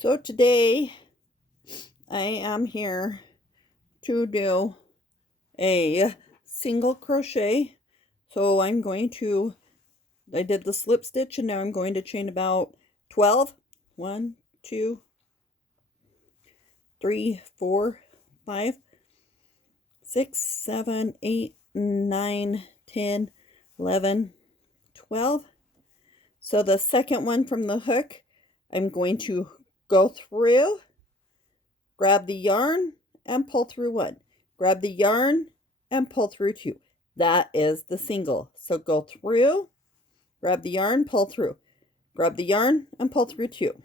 So today I am here to do a single crochet. So I did the slip stitch and now I'm going to chain about 12. 1, 2, 3, 4, 5, 6, 7, 8, 9, 10, 11, 12. So the second one from the hook, I'm going to go through, grab the yarn and pull through one, grab the yarn and pull through two. That is the single. So go through, grab the yarn, pull through, grab the yarn and pull through two.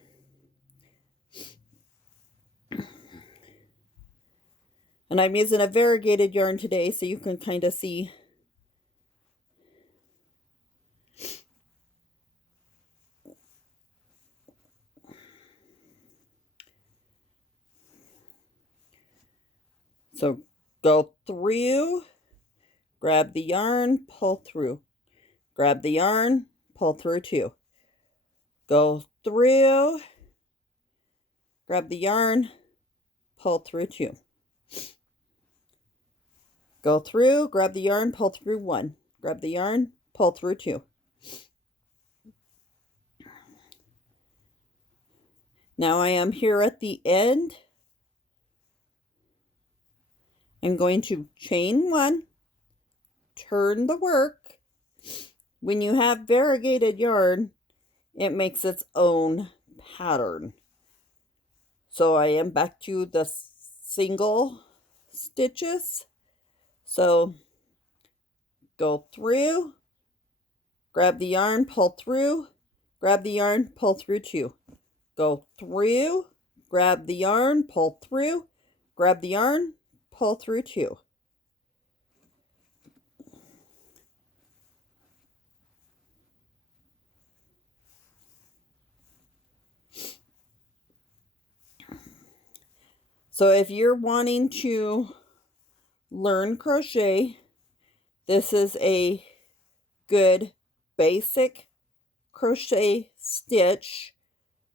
And I'm using a variegated yarn today so you can kind of see. So go through, grab the yarn, pull through, grab the yarn, pull through two. Go through, grab the yarn, pull through two. Go through, grab the yarn, pull through one. Grab the yarn, pull through two. Now I am here at the end. I'm going to chain one, turn the work. When you have variegated yarn, it makes its own pattern. So I am back to the single stitches. So go through, grab the yarn, pull through, grab the yarn, pull through two. Go through, grab the yarn, pull through, grab the yarn, pull through two. So if you're wanting to learn crochet, this is a good basic crochet stitch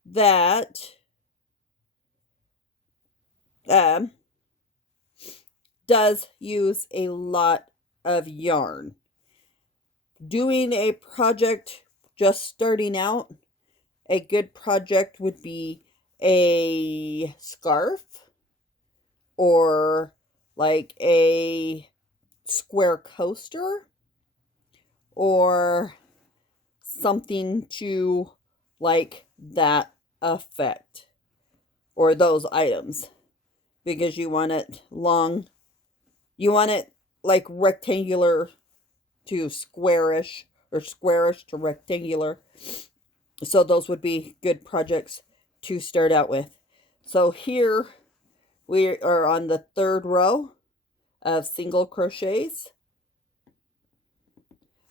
that does use a lot of yarn. Doing a project just starting out, a good project would be a scarf or like a square coaster or something to like that effect or those items, because you want it long, you want it like rectangular to squarish or squarish to rectangular. So those would be good projects to start out with. So here we are on the third row of single crochets.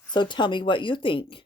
So tell me what you think.